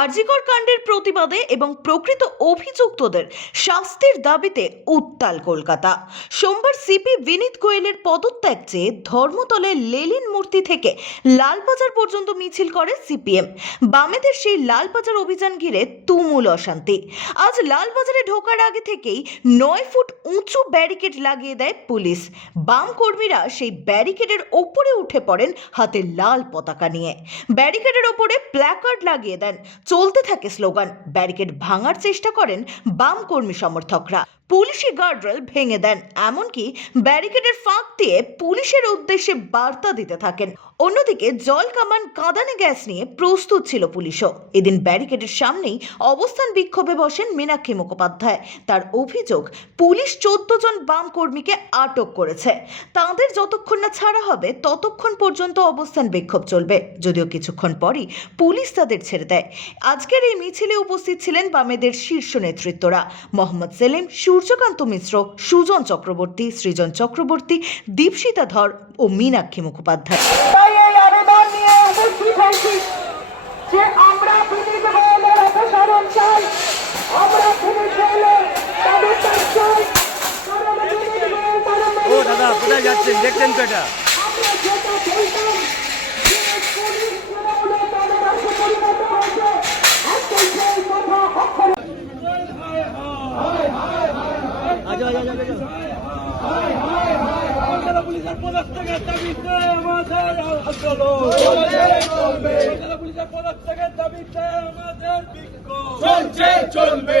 আরজিকর কাণ্ডের প্রতিবাদে এবং প্রকৃত অভিযুক্তদের শাস্তির দাবিতে উত্তাল কলকাতা। সোমবার সিপি বিনীত গোয়েলের পদত্যাগ চেয়ে ধর্মতলের লেলিন মূর্তি থেকে লালবাজার পর্যন্ত মিছিল করে সিপিএম। বামেদের সেই লালবাজার অভিযান ঘিরে তুমুল অশান্তি। আজ লালবাজারে ঢোকার আগে থেকেই নয় ফুট উঁচু ব্যারিকেড লাগিয়ে দেয় পুলিশ। বাম কর্মীরা সেই ব্যারিকেডের ওপরে উঠে পড়েন হাতে লাল পতাকা নিয়ে। ব্যারিকেডের ওপরে প্ল্যাকার্ড লাগিয়ে দেন। চলতে থাকে স্লোগান। ব্যারিকেড ভাঙার চেষ্টা করেন বাম কর্মী সমর্থকরা। পুলিশি গার্ডরেল ভেঙে দেন, এমনকি ব্যারিকেডের ফাঁক দিয়ে পুলিশের উদ্দেশ্যে বার্তা দিতে থাকেন। অন্যদিকে জল কামান, কাঁদানে গ্যাস নিয়ে প্রস্তুত ছিল পুলিশও। এদিন ব্যারিকেডের সামনেই অবস্থান বিক্ষোভে বসেন মীনাক্ষী মুখোপাধ্যায়। তার অভিযোগ, পুলিশ চোদ্দ জন বাম কর্মীকে আটক করেছে। তাদের যতক্ষণ না ছাড়া হবে, ততক্ষণ পর্যন্ত অবস্থান বিক্ষোভ চলবে। যদিও কিছুক্ষণ পরই পুলিশ তাদের ছেড়ে দেয়। আজকের এই মিছিলে উপস্থিত ছিলেন বামেদের শীর্ষ নেতৃত্বরা, মোহাম্মদ সেলিম সূর্যকান্ত মিশ্র সুজন চক্রবর্তী সৃজন চক্রবর্তী দীপশিতা ধর ও মীনাক্ষী মুখোপাধ্যায়। ও দাদা কোথায় যাচ্ছেন? দেখছেন তো এটা? পুলিশের পদত্যাগের দাবিতে আমাদের আন্দোলন পুলিশের পদত্যাগের দাবিতে আমাদের বিক্ষোভ। চলছে চলবে।